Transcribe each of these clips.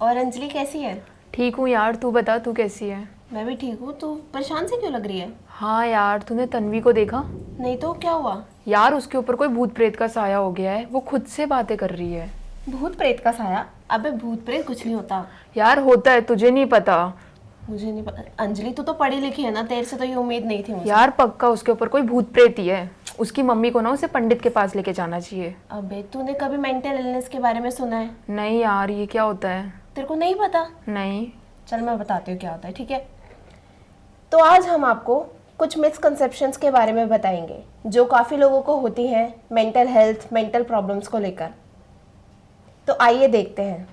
और अंजलि कैसी है? ठीक हूँ यार, तू बता तू कैसी है? मैं भी ठीक हूँ। तू परेशान सी क्यों लग रही है? हाँ यार, तूने तन्वी को देखा? नहीं तो क्या हुआ? यार उसके ऊपर कोई भूत प्रेत का साया हो गया है, वो खुद से बातें कर रही है। भूत प्रेत का साया? अबे भूत प्रेत कुछ नहीं होता। यार होता है, तुझे नहीं पता? मुझे नहीं पता। अंजलि तू तो पढ़ी लिखी है ना, तेरे से तो ये उम्मीद नहीं थी मुझे। यार पक्का उसके ऊपर कोई भूत प्रेत ही है। उसकी मम्मी को ना उसे पंडित के पास लेके जाना चाहिए। अबे तूने कभी मेंटल इलनेस के बारे में सुना है? नहीं यार, ये क्या होता है? तेरे को नहीं पता? नहीं। चल मैं बताती हूँ क्या होता है, ठीक है? तो आज हम आपको कुछ मिसकंसेप्शंस के बारे में बताएंगे जो काफ़ी लोगों को होती हैं मेंटल हेल्थ, मेंटल प्रॉब्लम्स को लेकर। तो आइए देखते हैं।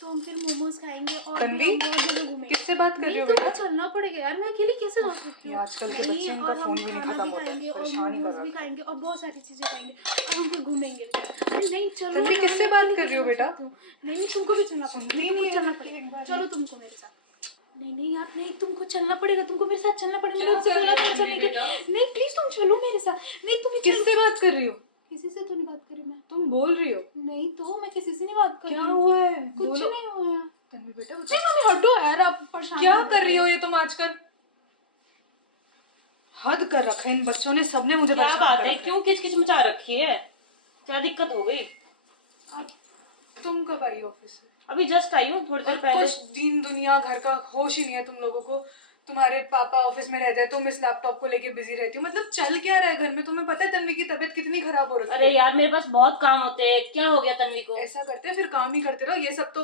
तो हम फिर मोमोज खाएंगे और तन्वी, किससे बात कर रही हो तो बेटा? चलना पड़ेगा यार, मैं अकेले कैसे जा सकती हूँ? आजकल के बच्चे, इनका और हम फोन भी नहीं खाना खत्म होता है, खाएंगे और परेशान ही कर मोमोज रहा भी है। खाएंगे और बहुत सारी चीजें खाएंगे और हम फिर घूमेंगे। अरे नहीं चलो तन्वी, ना, किससे मैं बात अकेले कर रही हो कैसे जा बेटा? सकती हूँ? नहीं तुमको भी चलना सुनती पड़ेगा, नहीं है चलना एक पड़ेगा। बार चलो तुमको मेरे साथ। नहीं यार नहीं, तुमको चलना पड़ेगा, तुमको मेरे साथ चलना पड़ेगा। क्या मुझसे कर बोला रही था हो चलने के बेटा? नहीं, प्लीज तुम चलो मेरे साथ। नहीं तुम किससे बात कर रही हो? किसी से तो नहीं बात करी मैं। तुम बोल रही हो? नहीं तो मैं किसी से नहीं बात कर क्या रही हूँ। हुआ है? कुछ बोलो। नहीं हुआ है। तन्वी बेटा, नहीं मम्मी हटो यार, आप परेशान क्या मत कर रही करो। हो ये तुम आजकल? हद कर रखा है इन बच्चों ने, सबने मुझे क्या परेशान बात कर है? रखा क्यों किचकिच मचा रखी है? क्या दिक्कत हो गई? तुम कब आई ऑफिस से? अभी जस्ट आई हूँ थोड़ी देर और पहले। कुछ दीन दुनिया घर का होश ही नहीं है तुम लोगों को। तुम्हारे पापा ऑफिस में रहते हैं, तुम इस लैपटॉप को लेके बिजी रहती हो। मतलब चल क्या रहा है घर में? तुम्हें पता है तन्वी की तबीयत कितनी खराब हो रही है? अरे यार मेरे पास बहुत काम होते हैं। क्या हो गया तन्वी को? ऐसा करते हैं फिर काम ही करते रहो, ये सब तो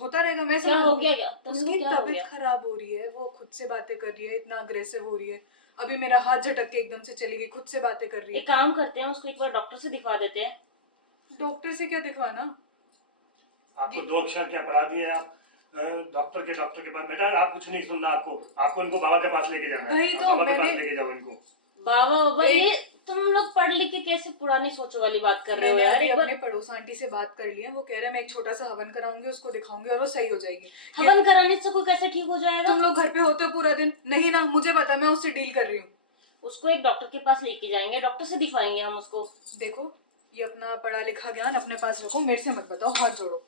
होता रहेगा। मैं क्या हो समझ गया? क्या तन्वी उसकी को क्या हो तबीयत गया? खराब हो रही है, वो खुद से बातें कर रही है, इतना अग्रेसिव हो रही है। अभी मेरा हाथ झटक के एकदम से चली गई, खुद से बातें कर रही एक है। काम करते हैं, उसको एक बार डॉक्टर से दिखवा देते हैं। डॉक्टर से क्या दिखवाना? आपको दो अक्षर क्या पढ़ा दिए आप? डॉक्टर के पास। बेटा आप कुछ नहीं सुनना, आपको इनको बाबा के पास लेके जाना है। वही आप तो बाबा के मैंने- पास लेके जाओ इनको। बाबा ये तुम लोग पढ़ लिख के कैसे पुरानी सोचो वाली बात कर रहे हो मैंने यार? अभी एक बार अपने पड़ोस आंटी से बात कर ली है, वो कह रहे हैं मैं एक छोटा सा हवन कराऊंगी, उसको दिखाऊंगी और वो सही हो जाएगी। हवन कराने से कोई कैसे ठीक हो जाएगा? तुम लोग घर पे होते हो पूरा दिन? नहीं ना, मुझे पता, मैं उससे डील कर रही हूँ। उसको एक डॉक्टर के पास लेके जाएंगे, डॉक्टर से दिखवाएंगे हम उसको। देखो, ये अपना पढ़ा लिखा ज्ञान अपने पास रखो, मेरे से मत बताओ, हाथ जोड़ो।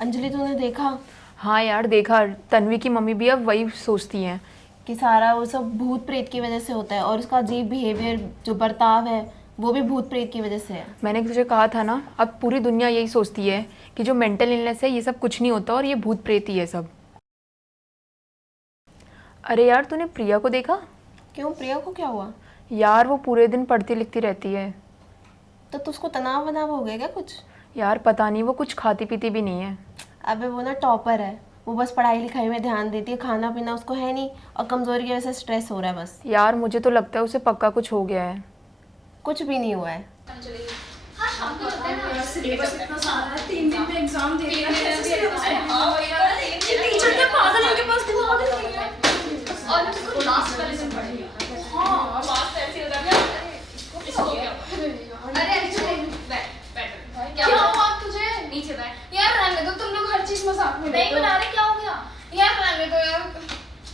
अंजलि तूने देखा हाँ यार देखा, तन्वी की मम्मी भी अब वही सोचती हैं। कि सारा वो सब भूत प्रेत की वजह से होता है और उसका अजीब बिहेवियर, जो बर्ताव है, वो भी भूत प्रेत की वजह से है। मैंने तुझे कहा था ना, अब पूरी दुनिया यही सोचती है कि जो मेंटल इलनेस है ये सब कुछ नहीं होता और ये भूत प्रेत ही है सब। अरे यार तूने प्रिया को देखा? क्यों, प्रिया को क्या हुआ? यार वो पूरे दिन पढ़ती लिखती रहती है। तो उसको तनाव वनाव हो गया क्या कुछ? यार पता नहीं, वो कुछ खाती पीती भी नहीं है। अबे वो ना टॉपर है, वो बस पढ़ाई लिखाई में ध्यान देती है, खाना पीना उसको है नहीं और कमजोरी की वजह से स्ट्रेस हो रहा है बस। यार मुझे तो लगता है उसे पक्का कुछ हो गया है। कुछ भी नहीं हुआ है। सिलेबस इतना सारा है, 3 दिन में एग्जाम दे दिया। टीचर के पागल उनके पास दिमाग ही नहीं है। और उसको लास्ट वाले दिन पढ़ी है। हां लास्ट ऐसे हो जाता है। इसको क्या? अरे एक्चुअली बैठ क्या हुआ तुझे? नीचे बैठ यार, रहने दो, तुम लोग हर चीज मजाक में नहीं बना रहे। क्या हो गया यार? रहने दो यार।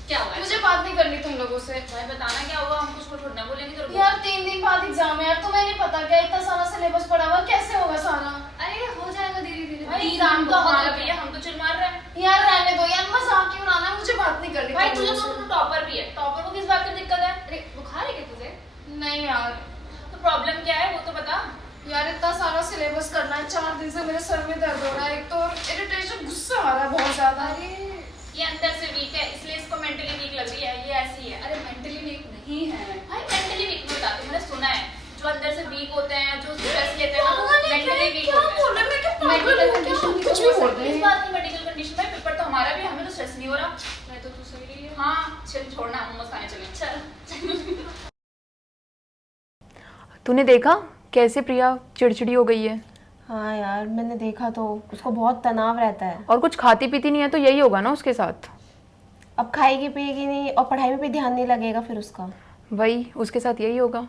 क्या हुआ? मुझे बात नहीं करनी तुम लोगों से। भाई बताना क्या हुआ, हम कुछ थोड़ा बोलेंगे तो यार। 3 दिन बाद एग्जाम है यार, तुम्हें नहीं पता क्या इतना सारा सिलेबस पढ़ा हुआ, कैसे होगा सारा? अरे हो जाएगा धीरे धीरे। भाई एग्जाम तो हमारा भी है, हम तो चिल मार रहे हैं यार। रहने दो यार, मजाक क्यों उड़ाना, मुझे बात नहीं करनी। भाई तुझे तो टॉपर भी है, टॉपर को किस बात की दिक्कत है? अरे बुखार है क्या तुझे? नहीं यार। तो प्रॉब्लम क्या है वो तो बता यार। इतना सारा सिलेबस करना है, 4 दिन से मेरे सर में दर्द हो रहा है, एक तो इरिटेशन, गुस्सा आ रहा है बहुत ज्यादा। अरे ये अंदर से वीक है, इसलिए इसको मेंटली वीक लग रही है, ये ऐसी है। अरे मेंटली वीक नहीं है भाई, मेंटली वीक नहीं होता। मैंने सुना है जो अंदर से वीक होते हैं, जो स्ट्रेस लेते हैं ना, मेंटली वीक होते हैं। क्या बोल रहे हैं? मैं क्या पागल हूं क्या? कुछ भी बोल रहे हैं। इस बात की मेडिकल कंडीशन में पेपर तो हमारा भी, हमें तो स्ट्रेस नहीं हो रहा। मैं तो तू सही रही है। हां चल छोड़ना, मोमोज खाने चलें। चल तूने देखा कैसे प्रिया चिड़चिड़ी हो गई है? हाँ यार मैंने देखा, तो उसको बहुत तनाव रहता है। और कुछ खाती पीती नहीं है तो यही होगा ना उसके साथ। अब खाएगी पिएगी नहीं और पढ़ाई में भी ध्यान नहीं लगेगा फिर उसका। वही उसके साथ यही होगा।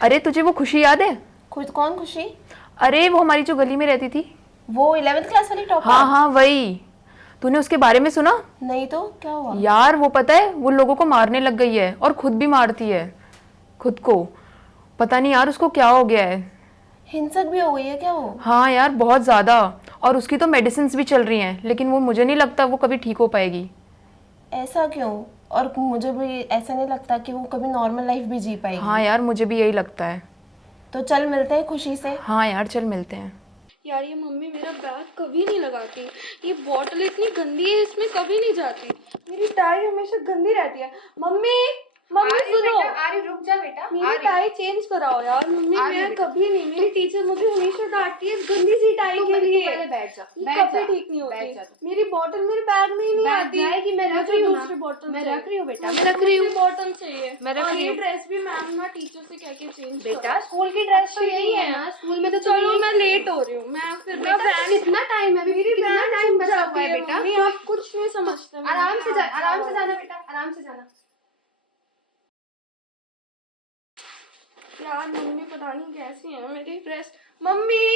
अरे तुझे वो खुशी याद है? खुद कौन खुशी? अरे वो हमारी जो गली में रहती थी, वो 11th क्लास वाली टॉपर? हाँ हाँ वही। तूने उसके बारे में सुना? नहीं तो क्या हुआ? यार वो पता है वो लोगों को मारने लग गई है और खुद भी मारती है खुद को। पता नहीं यार उसको क्या हो गया है। हिंसक भी हो गई है क्या वो? हाँ यार बहुत ज़्यादा। और उसकी तो मेडिसिन भी चल रही हैं, लेकिन वो मुझे नहीं लगता वो कभी ठीक हो पाएगी। ऐसा क्यों? और मुझे भी ऐसा नहीं लगता कि वो कभी नॉर्मल लाइफ भी जी पाएगी। हाँ यार मुझे भी यही लगता है। तो चल मिलते हैं खुशी से। हाँ यार चल मिलते हैं। यार ये मम्मी मेरा बैग कभी नहीं लगाती, ये बॉटल इतनी गंदी है, इसमें कभी नहीं जाती, मेरी टाई हमेशा गंदी रहती है। मम्मी मम्मी सुनो, रुक जा बेटा। मेरी टाई चेंज कराओ यार। मम्मी मैं कभी नहीं, मेरी टीचर मुझे हमेशा डांटती है इस गंदी सी टाई के लिए। बैठ जा, ये कभी ठीक नहीं होती। मेरी बॉटल मेरे बैग में ही नहीं आती। जाएगी, मैं रख रही हूँ ना। दूसरी बॉटल मैं चाहिए। रख रही हूँ बेटा, मुझे मैं रख रही हूँ। दूसरी बॉटल चाहिए। मैं रख और रही ये हूँ। ड्रेस भी मैम ना टीचर से कह के चेंज बेटा स्कूल की ड्रेस तो यही है ना, स्कूल में तो चलो मैं लेट हो रही हूँ, मैं फिर ना वैन कितना टाइम है, मेरी कितना वैन टाइम छूट बचा जाती हुआ है है। बेटा। मम्मी आप कुछ नहीं समझते। आराम से जाना बेटा, आराम से जाना। यार मम्मी पता नहीं कैसी है मेरी ड्रेस। मम्मी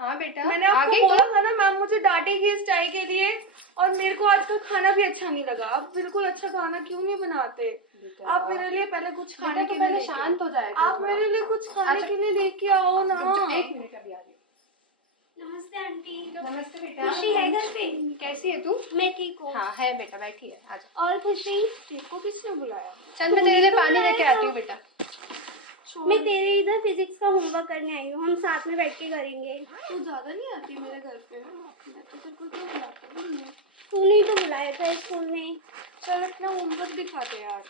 हाँ बेटा, मैंने आपको आगे बोला था ना मैम मुझे डांटेगी इस टाई के लिए, और मेरे को आज का खाना भी अच्छा नहीं लगा। आप बिल्कुल अच्छा खाना क्यों नहीं बनाते? आप मेरे लिए पहले कुछ खाने के लिए पहले लेके शांत हो जाएगा। आप मेरे लिए कुछ खाने के लिए लेके आओ ना। एक मिनट अभी आ रही हूँ। नमस्ते आंटी। नमस्ते बेटा। खुशी है घर पे? कैसी है तू? मैं ठीक हूँ। हाँ है बेटा, बैठी है, आजा। और खुशी? तेरे को किसने बुलाया? चल मैं तेरे लिए पानी लेके आती हूँ बेटा। मैं तेरे इधर फिजिक्स का होमवर्क करने आई हूँ, हम साथ में बैठ के करेंगे। तू ज्यादा नहीं आती मेरे घर पे? मैं तो तेरे को क्यों बुलाता हूँ? तूने ही तो बुलाया था स्कूल में। चल अपना होमवर्क दिखाते यार।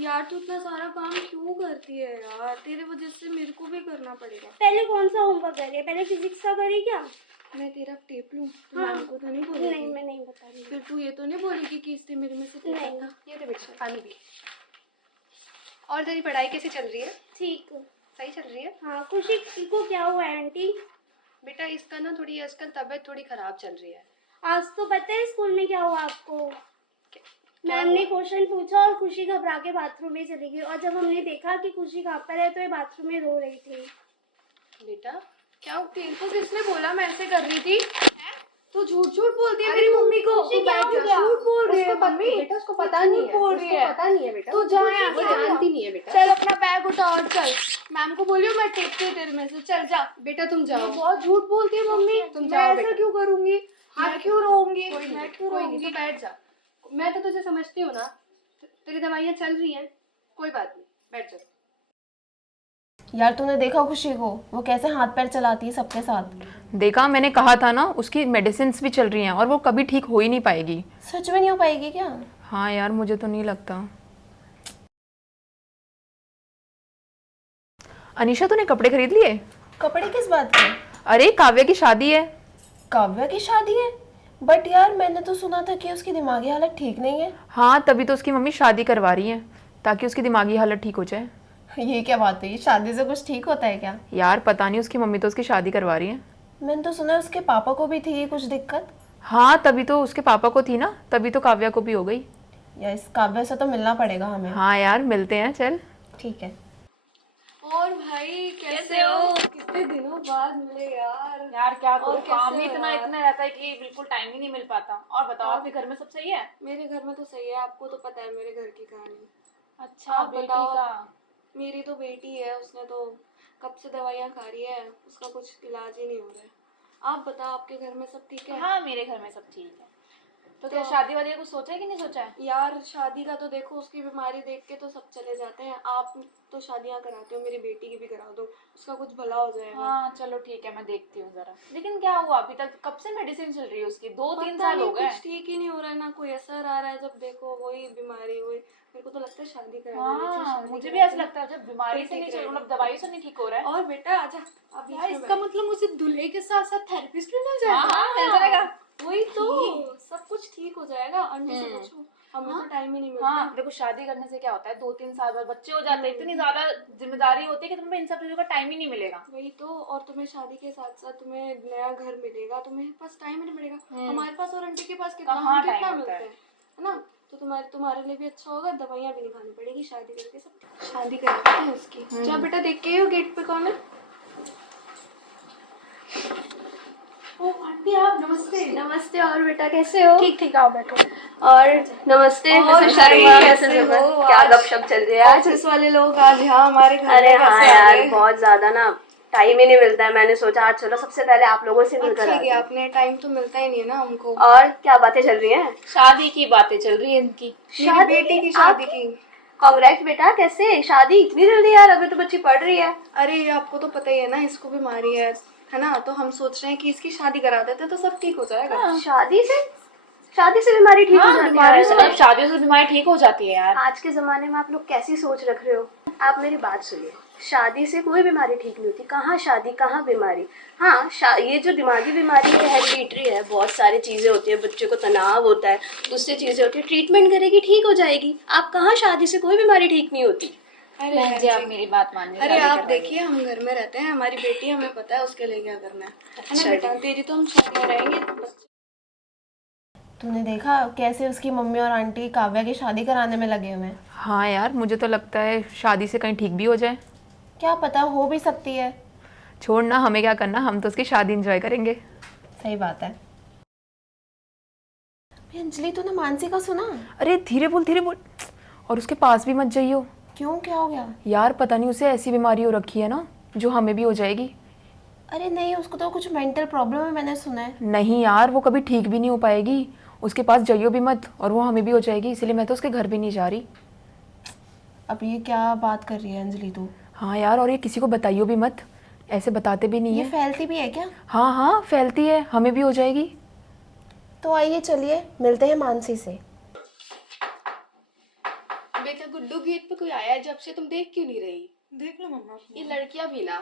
यार तू इतना सारा काम क्यों करती है यार? तेरे वजह से मेरे को भी करना पड़ेगा। पहले कौन सा होमवर्क करे? पहले फिजिक्स का करे क्या? मैं तेरा टेप लूं? हाँ। मैम को तो नहीं बोलेगी? नहीं मैं नहीं बता रही। फिर तू ये तो नहीं बोलेगी कि इसने मेरे में से टेप नहीं। था? ये तो बेटा पानी भी। और तेरी पढ़ाई कैसी चल रही है? ठीक। सही चल रही है? हाँ खुशी को क्या हुआ है आंटी? बेटा इसका ना थोड़ी आजकल तबीयत थोड़ी खराब चल रही है। आज तो पता है स्कूल में क्या हुआ आपको? मैम ने क्वेश्चन पूछा और खुशी घबरा के बाथरूम में चली गई, और जब हमने देखा कि खुशी कहाँ पर है तो ये बाथरूम में रो रही थी। बेटा क्या तेरे को किसने बोला मैं ऐसे कर रही थी? तू झूठ झूठ बोलती है मेरी मम्मी को। खुशी क्या हो गया? झूठ बोल रही है मम्मी। बेटा उसको पता नहीं है, बोल रही है। पता नहीं है बेटा। तू जा यहाँ वो से। जानती नहीं है बेटा। चल अपना बैग उठा और चल। मैम को बोलियो मैं टेपती हूँ तेरे में से। चल जा। बेटा तुम जाओ। बहुत झूठ बोलती है मम्मी। तुम मैं जाओ ऐसा बेटा। क्यों करूंगी? मैं क्यों रोऊंगी? कोई नहीं, मैं क्यों कोई नहीं, रोऊंगी? तू बैठ जा। मैं तो तुझे समझती हूँ ना, तेरी दवाइयाँ चल रही हैं, कोई बात नहीं, बैठ जा। यार तूने देखा खुशी को, वो कैसे हाथ पैर चलाती है सबके साथ। देखा, मैंने कहा था ना उसकी मेडिसिन भी चल रही हैं और वो कभी ठीक हो ही नहीं पाएगी। सच में नहीं हो पाएगी क्या? हाँ यार मुझे तो नहीं लगता। अनीशा तूने कपड़े खरीद लिए? कपड़े किस बात के? अरे काव्या की शादी है। काव्या की शादी है? बट यार मैंने तो सुना था कि उसकी दिमागी हालत ठीक नहीं है। हाँ तभी तो उसकी मम्मी शादी करवा रही है ताकि उसकी दिमागी हालत ठीक हो जाए। ये क्या बात हुई? शादी से कुछ ठीक होता है क्या? यार पता नहीं, उसकी मम्मी तो उसकी शादी करवा रही है। मैंने तो सुना उसके पापा को भी थी ये कुछ दिक्कत। हाँ तभी तो उसके पापा को थी ना, तभी तो काव्या को भी हो गई। या इस काव्या से तो मिलना पड़ेगा हमें। हाँ यार मिलते हैं, चल। ठीक है। और भाई कैसे हो? कितने दिनों बाद मिले यार। यार क्या करूं, और काम ही कैसे इतना हो यार? इतना रहता है कि बिल्कुल टाइम ही नहीं मिल पाता। और बताओ आपके घर में सब सही है? मेरे घर में तो सही है, आपको तो पता है मेरे घर की कहानी। अच्छा आप बेटी बताओ। का? मेरी तो बेटी है, उसने तो कब से दवाइयाँ खा रही है, उसका कुछ इलाज ही नहीं हो रहा है। आप बताओ आपके घर में सब ठीक है? हाँ मेरे घर में सब ठीक है। तो क्या शादी वादी का कुछ सोचा है कि नहीं सोचा है? यार शादी का तो देखो, उसकी बीमारी देख के तो सब चले जाते हैं। आप तो शादियां कराते हो, मेरी बेटी की भी करा दो, उसका कुछ भला हो जाएगा। हाँ चलो ठीक है, मैं देखती हूँ जरा। लेकिन क्या हुआ अभी तक? कब से मेडिसिन चल रही है उसकी? 2-3 पता साल हो नहीं, गए। कुछ ठीक ही नहीं हो रहा है, ना कोई असर आ रहा है। जब देखो वही बीमारी वही। मेरे को तो लगता है शादी करा देनी चाहिए, हाँ शादी मुझे भी करा ऐसा देना। लगता है, जब बीमारी फिर से नहीं ठीक चल, रहेगा। मतलब दवाई से नहीं ठीक हो रहा है। और बेटा आजा, अब यार इसका मतलब मुझे दूल्हे के साथ साथ थेरेपिस्ट भी मिल हाँ हाँ मिल जाएगा। वही तो, सब कुछ ठीक हो जाएगा। आंटी से पूछो, हमें तो टाइम ही नहीं मिलता। हाँ देखो, शादी करने से क्या होता है, 2-3 साल बाद बच्चे हो जाते हैं, इतनी ज्यादा जिम्मेदारी होती है कि तुम्हें इन सब चीजों का टाइम ही नहीं मिलेगा। वही तो, और तुम्हें शादी के साथ साथ तुम्हें नया घर मिलेगा, तुम्हें पास टाइम ही नहीं मिलेगा। हमारे पास और आंटी के पास कितना कहाँ कितना time मिलता होता है ना? तो तुम्हारे लिए भी अच्छा होगा, दवाइयाँ भी नहीं खानी पड़ेगी शादी करके। सब शादी करते हैं उसकी। जा बेटा, देख के हो गेट पे कौन है। ओ आंटी आप, नमस्ते। नमस्ते। और बेटा कैसे हो? ठीक ठीक, आओ बैठो। और नमस्ते और मिसेस शर्मा, भाई, कैसे कैसे हो? हो? क्या आज गपशप चल रही है आज? ऑफिस वाले लोग आज यहाँ हमारे घर अरे में हाँ कैसे आ यार, गए? बहुत ज्यादा ना टाइम ही नहीं मिलता है। मैंने सोचा आज चलो सबसे पहले आप लोगों से मिलकर अच्छा आते किया हैं। आपने, टाइम तो मिलता ही नहीं है ना हमको। और क्या बातें चल रही हैं? शादी की बातें चल रही है इनकी। मेरी बेटी की शादी की। कांग्रेस बेटा, कैसे शादी इतनी जल्दी यार? अभी तो बच्ची पढ़ रही है। अरे ये आपको तो पता ही है ना, इसको बीमारी है ना, तो हम सोच रहे हैं कि इसकी शादी करा देते तो सब ठीक हो जाएगा। शादी से बीमारी ठीक हो जाती है? बीमारी से शादियों से बीमारी ठीक हो जाती है यार। आज के जमाने में आप लोग कैसी सोच रख रहे हो? आप मेरी बात सुनिए, शादी से कोई बीमारी ठीक नहीं होती। कहाँ शादी कहाँ बीमारी। हाँ, ये जो दिमागी बीमारी है हेरिडिटरी है, बहुत सारी चीजें होती है, बच्चे को तनाव होता है, उससे चीजें होती है, ट्रीटमेंट करेगी ठीक हो जाएगी। आप कहाँ, शादी से कोई बीमारी ठीक नहीं होती। अरे बहन जी, आप मेरी बात मानिए। अरे आप देखिए, हम घर में रहते हैं, हमारी बेटी, हमें पता है उसके लिए क्या करना है ना बेटा। तेरी तो हम साथ में रहेंगे तो बच्चे। तूने देखा कैसे उसकी मम्मी और आंटी काव्या की शादी कराने में लगे हुए हैं? हाँ यार, मुझे तो लगता है शादी से कहीं ठीक भी हो जाए। क्या पता, हो भी सकती है। छोड़ ना, हमें क्या करना, हम तो उसकी शादी एंजॉय करेंगे। सही बात है। अंजलि, तूने मानसी का सुना? अरे धीरे बोल धीरे बोल, और उसके पास भी मत जाइयो। क्यों, क्या हो गया? यार पता नहीं उसे ऐसी बीमारी हो रखी है ना जो हमें भी हो जाएगी। अरे नहीं, उसको तो कुछ मेंटल प्रॉब्लम है, मैंने सुना है। नहीं यार, वो कभी ठीक भी नहीं हो पाएगी। उसके पास जाइयो भी मत, और वो हमें भी हो जाएगी, इसलिए मैं तो उसके घर भी नहीं जा रही। अब ये क्या बात कर रही है अंजलि तू? हाँ यार, और ये किसी को बताइयो भी मत, ऐसे बताते भी नहीं ये है। फैलती भी है क्या? हाँ हाँ, फैलती है, हमें भी हो जाएगी। तो आइए चलिए मिलते हैं मानसी से। बेटा गुड्डू, गेट पे कोई आया है जब से, तुम देख क्यों नहीं रही? देख लो मम्मा। ये लड़कियां भी ना।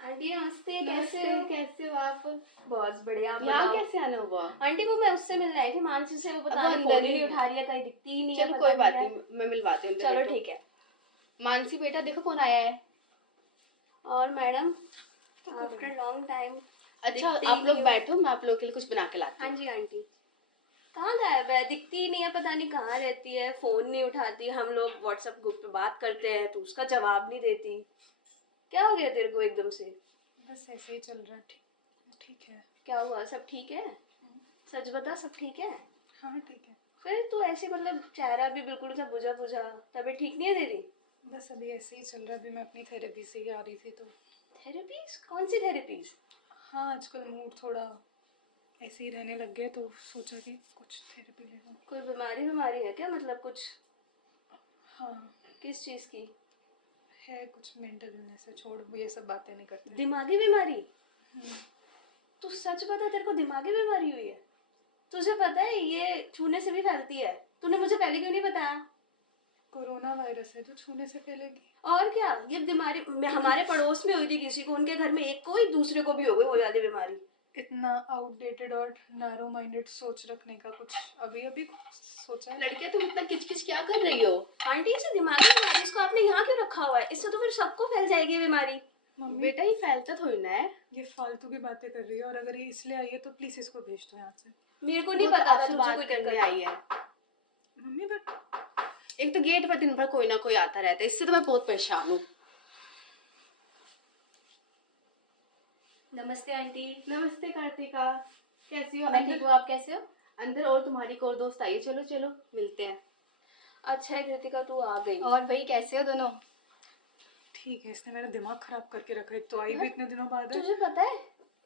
आंटी नमस्ते, कैसे हो आप? बहुत बढ़िया। आप यहाँ बताओ। कैसे आना हुआ? आंटी को मैं उससे मिलने आई थी, मानसी से। वो अब पता वो नहीं अंदर फोन ही ही नहीं है। उठा रही है, कहीं दिखती ही नहीं है। चलो पता कोई बात है। नहीं, मैं मिलवाती हूँ। चलो ठीक है। मानसी बेटा, देखो कौन आया है। और मैडम, आफ्टर लॉन्ग टाइम। अच्छा दिखती आप ही लोग नहीं हो। बैठो, मैं आप लोग के लिए कुछ बना के लाती हाँ हूँ। जी आंटी। कहाँ गायब है? दिखती ही नहीं है, पता नहीं कहाँ रहती है, फोन नहीं उठाती। हम लोग व्हाट्सएप ग्रुप पे बात करते हैं तो उसका जवाब नहीं देती। क्या हो गया तेरे को एकदम से? बस ऐसे ही चल रहा है। ठीक है। क्या हुआ? सब ठीक है? सच बता, सब ठीक है? हाँ ठीक है। फिर तू ऐसे, मतलब चेहरा भी बिल्कुल सा बुझा बुझा, तबीयत ठीक नहीं है तेरी? बस अभी ऐसे ही चल रहा है। अभी मैं अपनी थेरेपी से ही आ रही थी तो। थेरेपीज? कौन सी थेरेपीज? हाँ, आजकल मूड थोड़ा ऐसे ही रहने लग गया तो सोचा कि कुछ थेरेपी ले लूँ। कोई बीमारी है क्या? मतलब कुछ? हाँ किस चीज की? है, कुछ मेंटल इलनेस है। छोड़, ये सब बातें नहीं करते। दिमागी बीमारी? तू सच बता, तेरे को दिमागी बीमारी हुई है? तुझे पता है ये छूने से भी फैलती है? तूने मुझे पहले क्यों नहीं बताया? कोरोना वायरस है जो छूने से फैलेगी। और क्या, ये बीमारी हमारे पड़ोस में हुई थी किसी को, उनके घर में एक को ही, दूसरे को भी हो जाती बीमारी। इतना आउटडेटेड और नैरो माइंडेड सोच रखने का कुछ अभी अभी सोचा है। लड़कियां, तुम इतना किचकिच क्या कर रही हो? आंटी, इसे दिमागी बीमारी, इसको आपने यहाँ क्यों रखा हुआ है? इससे तो फिर सबको फैल जाएगी बीमारी। मम्मी, बेटा ये फैलता थोड़ी ना है। ये फालतू की बातें कर रही है, और अगर ये इसलिए आई है तो प्लीज इसको भेज दो यहाँ से। मेरे को नहीं वो तो पता था आपसे तुझे बात कोई करने दिक्कत आई है। मम्मी बट एक तो गेट पर दिन भर कोई ना कोई आता रहता है, इससे तो मैं बहुत परेशान हूँ। नमस्ते आंटी। नमस्ते कार्तिका, कैसी हो? मैं ठीक हूँ, आप कैसे हो? अंदर और तुम्हारी एक और दोस्त आई है, चलो चलो मिलते हैं। अच्छा है कृतिका, तू आ गई। और भाई कैसे हो दोनों? ठीक है, इसने मेरा दिमाग खराब करके रखा है। एक तो आई भी इतने दिनों बाद है। तुझे पता है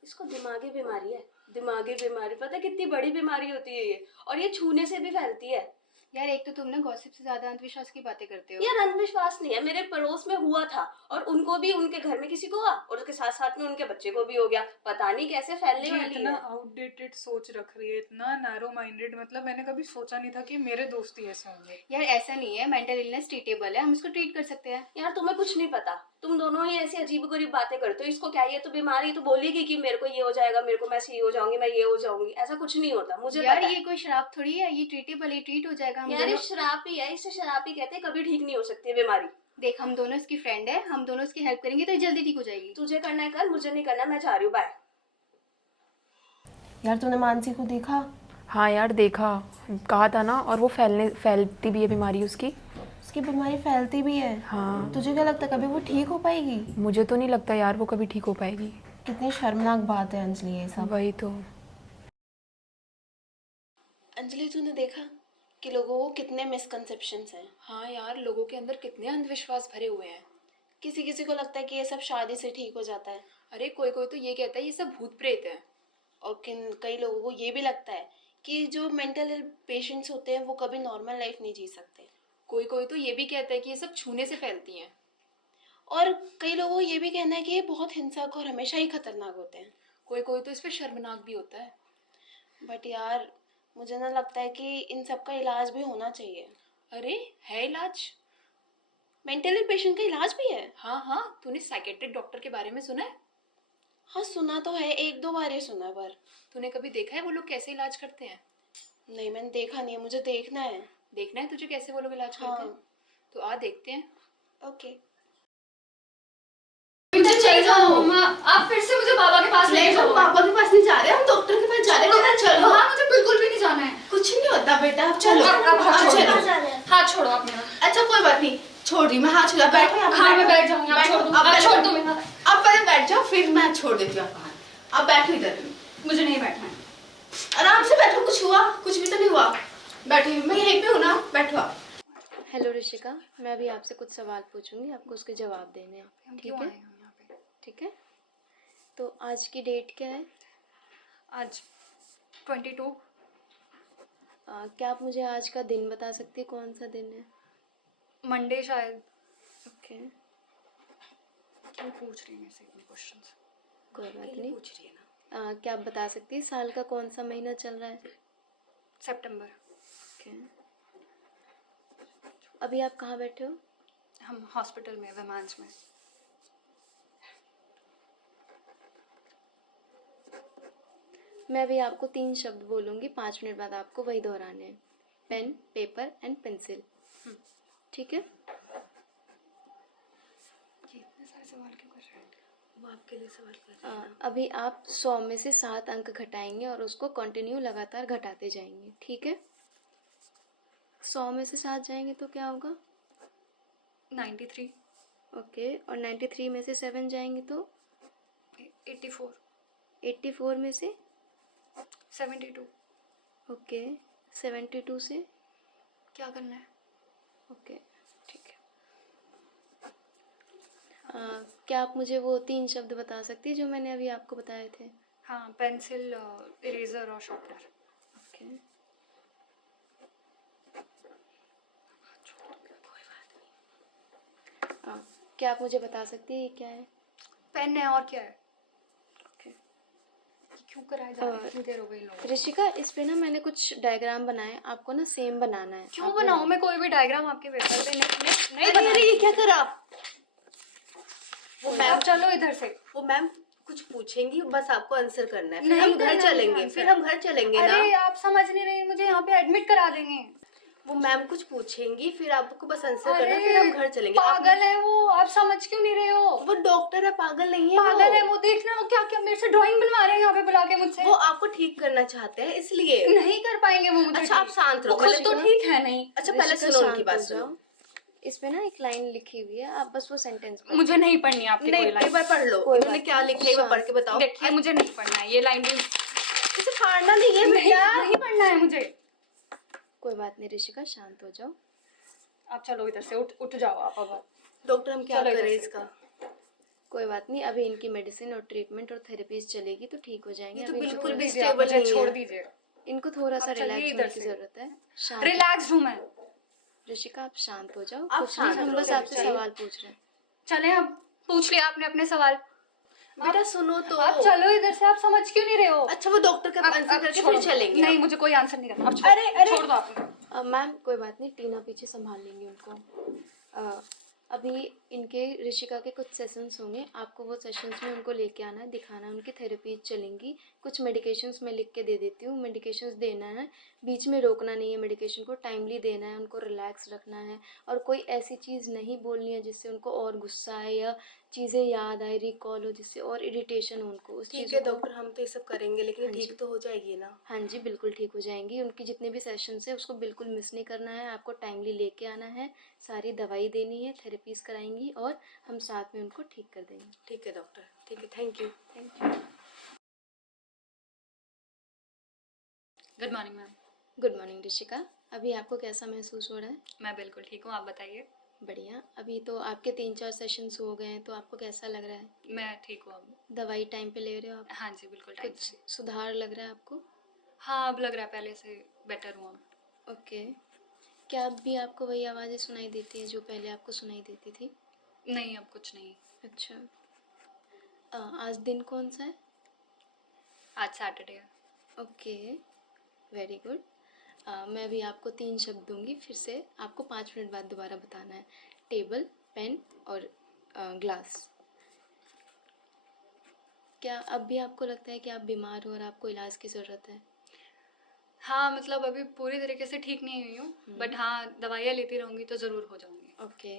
इसको दिमागी बीमारी है? दिमागी बीमारी, पता है कितनी बड़ी बीमारी होती है ये, और ये छूने से भी फैलती है। यार एक तो तुम ना गॉसिप से ज्यादा अंधविश्वास की बातें करते हो। यार अंधविश्वास नहीं है, मेरे पड़ोस में हुआ था, और उनको भी, उनके घर में किसी को हुआ, और उसके साथ साथ में उनके बच्चे को भी हो गया। पता नहीं कैसे फैलने ये वाली इतना है। आउटडेटेड सोच रख रही है, इतना नैरो माइंडेड। मतलब मैंने कभी सोचा नहीं था कि मेरे दोस्त ही ऐसे होंगे। यार ऐसा नहीं है, मेंटल इलनेस ट्रीटेबल है, हम इसको ट्रीट कर सकते हैं। यार तुम्हें कुछ नहीं पता, तुम दोनों ही ऐसी अजीब-गरीब बातें करते हो। इसको क्या, ये तो बीमारी, तो बोलेगी कि मेरे को ये हो जाएगा, मेरे को मैं ये हो जाऊंगी, मैं ये हो जाऊंगी। ऐसा कुछ नहीं होता, मुझे यार पता है। ये कोई शराब थोड़ी है, ये ट्रीटेबल है, ट्रीट हो जाएगा। हम यार ये दोनों, शराब ही है, इसे शराब ही कहते हैं। कभी ठीक नहीं हो सकती है बीमारी। देख हम दोनों इसकी फ्रेंड है, हम दोनों इसकी हेल्प करेंगे तो ये जल्दी ठीक हो जाएगी। तुझे करना है कर, मुझे नहीं करना, मैं जा रही हूँ, बाय। यार तूने मानसी को देखा? हाँ यार देखा, कहा था ना, और वो फैलती भी है बीमारी उसकी। उसकी बीमारी फैलती भी है। हाँ, तुझे क्या लगता है कभी वो ठीक हो पाएगी? मुझे तो नहीं लगता यार वो कभी ठीक हो पाएगी। कितनी शर्मनाक बात है अंजलि ये सब। वही तो। अंजलि तूने देखा कि लोगों को कितने मिसकंसेप्शंस हैं। हाँ यार, लोगों के अंदर कितने अंधविश्वास भरे हुए हैं। किसी किसी को लगता है कि ये सब शादी से ठीक हो जाता है, अरे कोई कोई तो ये कहता है ये सब भूत प्रेत है। और कई लोगों को ये भी लगता है कि जो मेंटल पेशेंट्स होते हैं वो कभी नॉर्मल लाइफ नहीं जी सकते। कोई कोई तो ये भी कहता है कि ये सब छूने से फैलती हैं। और कई लोगों को ये भी कहना है कि ये बहुत हिंसक और हमेशा ही खतरनाक होते हैं। कोई कोई तो इस पे शर्मनाक भी होता है। बट यार मुझे ना लगता है कि इन सब का इलाज भी होना चाहिए। अरे है इलाज। मेंटल पेशेंट का इलाज भी है? हाँ हाँ, तूने साइकेट्रिक डॉक्टर के बारे में सुना है? हाँ सुना तो है, एक दो बार ही सुना है, पर तूने कभी देखा है वो लोग कैसे इलाज करते हैं? नहीं मैंने देखा नहीं है, मुझे देखना है। देखना है तुझे कैसे वो लोग इलाज करते हैं? हाँ। तो आ देखते हैं। ओके। मुझे चल जाओ मम्मा, आप फिर से मुझे बाबा के पास ले जाओ। पापा के पास नहीं जा रहे, हम डॉक्टर के पास जा रहे हैं। चलो। हाँ मुझे बिल्कुल भी नहीं जाना है। कुछ नहीं होता बेटा, आप चलो। आप हाथ चलो। छोड़ो, हाथ छोड़ो आप मेरा। अच्छा कोई बात नहीं, छोड़ रही मैं, हाथ छोड़ा। बैठो यहाँ पे। हाँ मैं बैठ जाऊंगी, आप छोड़ दो, आप छोड़ दो मेरा। आप पहले बैठ जाओ, फिर मैं छोड़ देती हूँ आपका हाथ। आप बैठो इधर। मुझे नहीं बैठना है। आराम से बैठो, कुछ हुआ? कुछ भी तो नहीं हुआ। बैठो, मैं यहीं पे हूँ ना, बैठो आप। हेलो ऋषिका, मैं अभी आपसे कुछ सवाल पूछूंगी, आपको उसके जवाब देने हैं, ठीक है? ठीक है। तो आज की डेट क्या है? आज 22। क्या आप मुझे आज का दिन बता सकती है, कौन सा दिन है? मंडे शायद। ओके, क्यों पूछ रही है मेरे से इतने क्वेश्चंस? कोई बात नहीं। पूछ रही है ना। क्या आप बता सकती है साल का कौन सा महीना चल रहा है? सितंबर। ओके। अभी आप कहाँ बैठे हो? हम हॉस्पिटल में, विमांस में। मैं अभी आपको 3 शब्द बोलूँगी, 5 मिनट बाद आपको वही दोहराने हैं। पेन, पेपर एंड पेंसिल, ठीक है? ये इतने सारे सवाल क्यों कर रहे हैं? वो आपके लिए सवाल कर रही है। अभी आप 100 में से 7 अंक घटाएंगे और उसको कंटिन्यू लगातार घटाते जाएंगे, ठीक है? 100 में से 7 जाएंगे तो क्या होगा? 93। ओके, और 93 में से 7 जाएंगे तो? 84। 84 में से? 72। ओके, 72 से? क्या करना है? ओके, ठीक है। क्या आप मुझे वो 3 शब्द बता सकती है जो मैंने अभी आपको बताए थे? हाँ, पेंसिल, इरेजर और शार्पनर। ओके, क्या आप मुझे बता सकती है ये क्या है? पेन है, और क्या है? ओके। ये क्यों कराया जा रहा है? इतनी देर हो गई लोगों को। ऋषिका, इस पे ना मैंने कुछ डायग्राम बनाए, आपको ना सेम बनाना है। क्यों आप बनाऊं मैं कोई भी डायग्राम आपके पेपर पे? नहीं अरे अरे ये क्या करा? वो मैम, आप चलो इधर से। वो मैम कुछ पूछेंगी, बस आपको आंसर करना है। फिर नहीं हम घर करना चलेंगे, आंसर। फिर हम घर चलेंगे ना। अरे आप समझ नहीं रहे, मुझे यहाँ पे एडमिट करा देंगे। वो मैम कुछ पूछेंगी, फिर आपको बस आंसर करना है, फिर हम घर चलेंगे। पागल है वो, आप समझ क्यों नहीं रहे हो? वो डॉक्टर है, पागल नहीं है। पागल है वो, देखना वो क्या क्या मेरे से ड्राइंग बनवा रहे हैं यहाँ पे बुला के मुझसे। वो आपको ठीक करना चाहते हैं इसलिए। नहीं कर पाएंगे वो मुझे। अच्छा आप शांत रहो। वो खुद तो ठीक है नहीं। अच्छा पहले ऋषिका, सुनो शांत उनकी हो बात जाओ। सुनो। इस पे ना एक लाइन लिखी हुई है, आप बस वो सेंटेंस पढ़ो। मुझे नहीं पढ़नी है आपकी नहीं कोई एक लाइन। बार पढ़ लो, कोई इन्होंने बात क्या नहीं। लिखा है, एक बार पढ़ के बताओ। देखिए मुझे नहीं पढ़ना है ये लाइन भी। इसे फाड़ना नहीं है नहीं, बेटा। नहीं पढ़ना है मुझे। कोई बात नहीं ऋषिका, शांत हो जाओ। आप चलो इधर से, उठ जाओ आप अब। डॉक्टर हम क्या चलो इधर करें से। इसका? कोई बात नहीं, अभी इनकी मेडिसिन और ट्रीटमेंट और थेरेपीज चलेगी तो ठीक हो जाएंगे। ये तो अभी बिल्कुल इनको भी दीजिए, आप स्टेबल मुझे नहीं छोड़ है। दीजिए। इनको थोड़ा सा आप चलिए रिलैक्स इधर होने की से। जरूरत है। शांत रिलैक्स्ड हूँ मैं। ऋषिका, आप शांत हो जाओ। आप कुछ नहीं, शांत हम रहो, बस आपसे चलिए। सवाल पूछ रहे हैं। चले, अब पूछ लिया आपने अपने सवाल। बेटा सुनो तो। आप चलो इधर से, आप समझ क्यों नहीं रहे हो? अच्छा वो डॉक्टर का आंसर आप करके छोड़ो। फिर चलेंगे। नहीं मुझे कोई आंसर नहीं करना। आप अरे छोड़ दो आप। मैम कोई बात नहीं, टीना पीछे संभाल लेंगे उनको। अभी इनके ऋषिका के कुछ सेशंस होंगे, आपको वो सेशंस में उनको लेके आना है, दिखाना है, उनकी थेरेपीज चलेंगी। कुछ मेडिकेशंस मैं लिख के दे देती हूँ, मेडिकेशंस देना है, बीच में रोकना नहीं है, मेडिकेशन को टाइमली देना है, उनको रिलैक्स रखना है और कोई ऐसी चीज़ नहीं बोलनी है जिससे उनको और गुस्सा आए या चीज़ें याद आए, रिकॉल हो, जिससे और इरिटेशन हो उनको, उस ठीक चीज़ों है को। डॉक्टर, हम तो ये सब करेंगे, लेकिन हाँ ठीक जी। तो हो जाएगी ना? हाँ जी, बिल्कुल ठीक हो जाएंगी। उनकी जितने भी सेशंस है उसको बिल्कुल मिस नहीं करना है, आपको टाइमली लेके आना है, सारी दवाई देनी है, थेरेपीज कराएंगी और हम साथ में उनको ठीक कर देंगे। ठीक है डॉक्टर, ठीक है, thank you. Thank you. Good morning ma'am. Good morning Rishika. अभी आपको कैसा महसूस हो रहा है? मैं बिल्कुल ठीक हूँ, आप बताइए। बढ़िया। अभी तो आपके 3-4 सेशंस हो गए हैं, तो आपको कैसा लग रहा है? मैं ठीक हूँ अब। दवाई टाइम पे ले रहे हो आप? हाँ जी, बिल्कुल टाइम कुछ से। सुधार लग रहा है आपको? हाँ, अब लग रहा है पहले से बेटर हूँ अब। ओके। क्या अब भी आपको वही आवाज़ें सुनाई देती हैं जो पहले आपको सुनाई देती थी? नहीं, अब कुछ नहीं। अच्छा। आज दिन कौन सा है? आज सैटरडे है। Okay, very good. मैं अभी आपको 3 शब्द दूंगी, फिर से आपको 5 मिनट बाद दोबारा बताना है। टेबल, पेन और ग्लास। क्या अब भी आपको लगता है कि आप बीमार हो और आपको इलाज की ज़रूरत है? हाँ, मतलब अभी पूरी तरीके से ठीक नहीं हुई हूँ, बट हाँ, दवाइयाँ लेती रहूँगी तो ज़रूर हो जाऊँगी। ओके।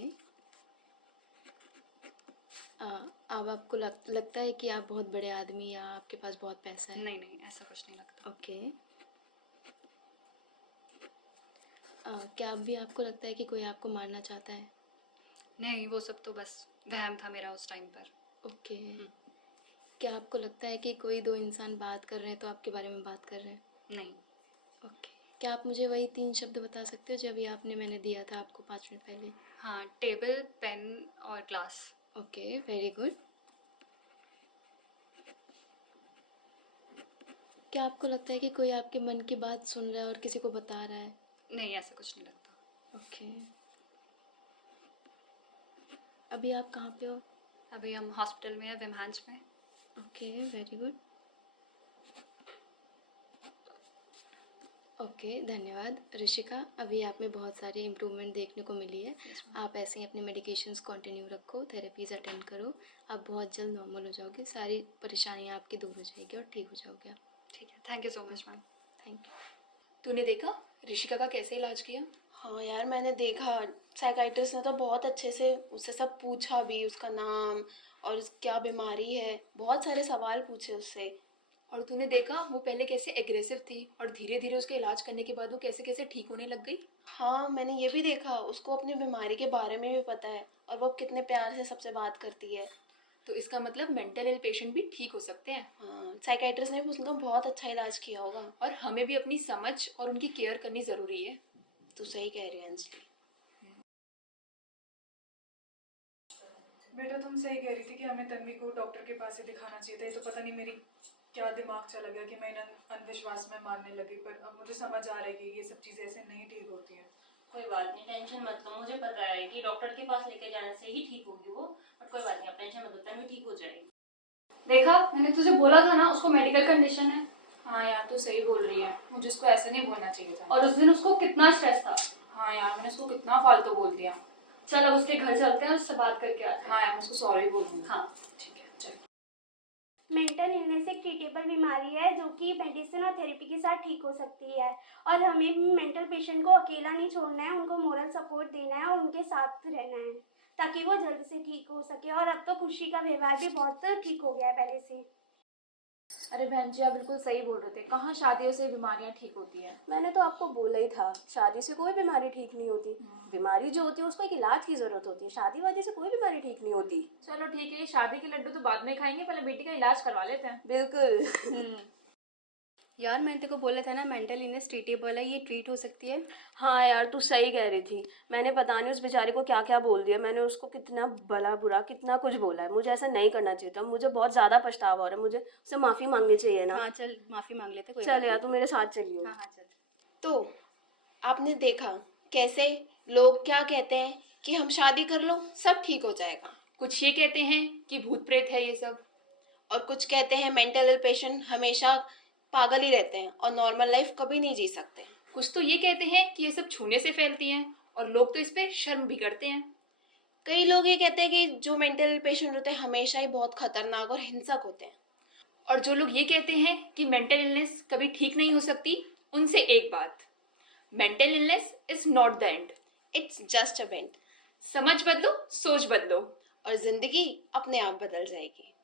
अब आपको लगता है कि आप बहुत बड़े आदमी या आपके पास बहुत पैसा है? नहीं नहीं, ऐसा कुछ नहीं लगता। ओके। क्या अब भी आपको लगता है कि कोई आपको मारना चाहता है? नहीं, वो सब तो बस वहम था मेरा उस टाइम पर। ओके। क्या आपको लगता है कि कोई 2 इंसान बात कर रहे हैं तो आपके बारे में बात कर रहे हैं? नहीं। ओके। क्या आप मुझे वही 3 शब्द बता सकते हो जो अभी मैंने दिया था आपको 5 मिनट पहले? हाँ, टेबल, पेन और ग्लास। Okay, very good. क्या आपको लगता है कि कोई आपके मन की बात सुन रहा है और किसी को बता रहा है? नहीं, ऐसा कुछ नहीं लगता। ओके। अभी आप कहाँ पे हो? अभी हम हॉस्पिटल में हैं, विमहांस में। Okay, very good. ओके, धन्यवाद ऋषिका। अभी आप में बहुत सारी इम्प्रूवमेंट देखने को मिली है। आप ऐसे ही अपने मेडिकेशंस कंटिन्यू रखो, थेरेपीज अटेंड करो, आप बहुत जल्द नॉर्मल हो जाओगे, सारी परेशानियाँ आपकी दूर हो जाएगी और ठीक हो जाओगे आप। ठीक है, thank you so much ma'am. Thank you. तूने देखा ऋषिका का कैसे इलाज किया? हाँ यार, मैंने देखा, साइकाइट्रिस्ट ने तो बहुत अच्छे से उससे सब पूछा भी, उसका नाम और क्या बीमारी है, बहुत सारे सवाल पूछे उससे। और तूने देखा वो पहले कैसे एग्रेसिव थी और धीरे धीरे उसके इलाज करने के बाद वो कैसे कैसे ठीक होने लग गई। हाँ, मैंने ये भी देखा, उसको अपनी बीमारी के बारे में भी पता है और वो कितने प्यार से सबसे बात करती है। तो इसका मतलब मेंटल हेल्थ पेशेंट भी ठीक हो सकते हैं। हाँ, साइकाइट्रिस्ट ने भी उसका बहुत अच्छा इलाज किया होगा। और हमें भी अपनी समझ और उनकी केयर करनी ज़रूरी है। तू सही कह रही है अंजलि। बेटा तुम सही कह रही थी कि हमें तन्वी को डॉक्टर के पास ही दिखाना चाहिए था। ये तो पता नहीं मेरी क्या दिमाग चला गया कि मैं इन अंधविश्वास में मानने लगी, पर अब मुझे समझ आ रहा है कि ये सब चीज़ें ऐसे नहीं ठीक होती हैं। कोई बात नहीं, टेंशन मत लो। मुझे पता है कि डॉक्टर के पास लेके जाने से ही ठीक होगी वो, बट कोई बात नहीं, आप टेंशन मत लो, तन्वी ठीक हो जाएगी। देखा, मैंने तुझे बोला था ना उसको मेडिकल कंडीशन है। हाँ यार, तू सही बोल रही है, मुझे उसको ऐसे नहीं बोलना चाहिए था। और उस दिन उसको कितना स्ट्रेस था। हाँ यार, मैंने उसको कितना फालतू बोल दिया। चल अब उसके घर चलते हैं और उससे बात करके आते हैं। हाँ यार, मैं उसको सॉरी बोल दूँगी। हाँ ठीक है, चल। मेंटल इलनेस एक ट्रीटेबल बीमारी है जो कि मेडिसिन और थेरेपी के साथ ठीक हो सकती है, और हमें मेंटल पेशेंट को अकेला नहीं छोड़ना है, उनको मोरल सपोर्ट देना है और उनके साथ रहना है ताकि वो जल्द से ठीक हो सके। और अब तो खुशी का व्यवहार भी बहुत ठीक हो गया है पहले से। अरे बहन जी, आप बिल्कुल सही बोल रहे थे, कहाँ शादियों से बीमारियाँ ठीक होती हैं। मैंने तो आपको बोला ही था, शादी से कोई बीमारी ठीक नहीं होती। बीमारी जो होती है उसको एक इलाज की ज़रूरत होती है, शादी वादी से कोई बीमारी ठीक नहीं होती। चलो ठीक है, शादी के लड्डू तो बाद में खाएंगे, पहले बेटी का इलाज करवा लेते हैं। बिल्कुल। यार मैंने तेको बोला था ना, मेंटल इलनेस ट्रीटेबल है, ये ट्रीट हो सकती है। हाँ यार, तू सही कह रही थी। मैंने पता नहीं उस बेचारे को क्या क्या बोल दिया, मैंने उसको कितना भला बुरा कितना कुछ बोला है। मुझे ऐसा नहीं करना चाहिए था, मुझे बहुत ज़्यादा पछतावा हो रहा है, मुझे उससे माफ़ी मांगनी चाहिए ना। हाँ चल, माफ़ी मांग लेते। कोई चल यार, तू मेरे साथ चलियो। हाँ हाँ चल। तो आपने देखा कैसे लोग क्या कहते हैं कि हम शादी कर लो सब ठीक हो जाएगा, कुछ ये कहते हैं कि भूत प्रेत है ये सब, और कुछ कहते हैं मेंटल पेशेंट हमेशा पागल ही रहते हैं और नॉर्मल लाइफ कभी नहीं जी सकते। कुछ तो ये कहते हैं कि ये सब छूने से फैलती हैं और लोग तो इस पे शर्म भी करते हैं। कई लोग ये कहते हैं कि जो मेंटल पेशेंट होते हैं हमेशा ही बहुत खतरनाक और हिंसक होते हैं। और जो लोग ये कहते हैं कि मेंटल इलनेस कभी ठीक नहीं हो सकती, उनसे एक बात, mental illness is not the end, it's just a bent. समझ बदलो, सोच बदलो। और जिंदगी अपने आप बदल जाएगी।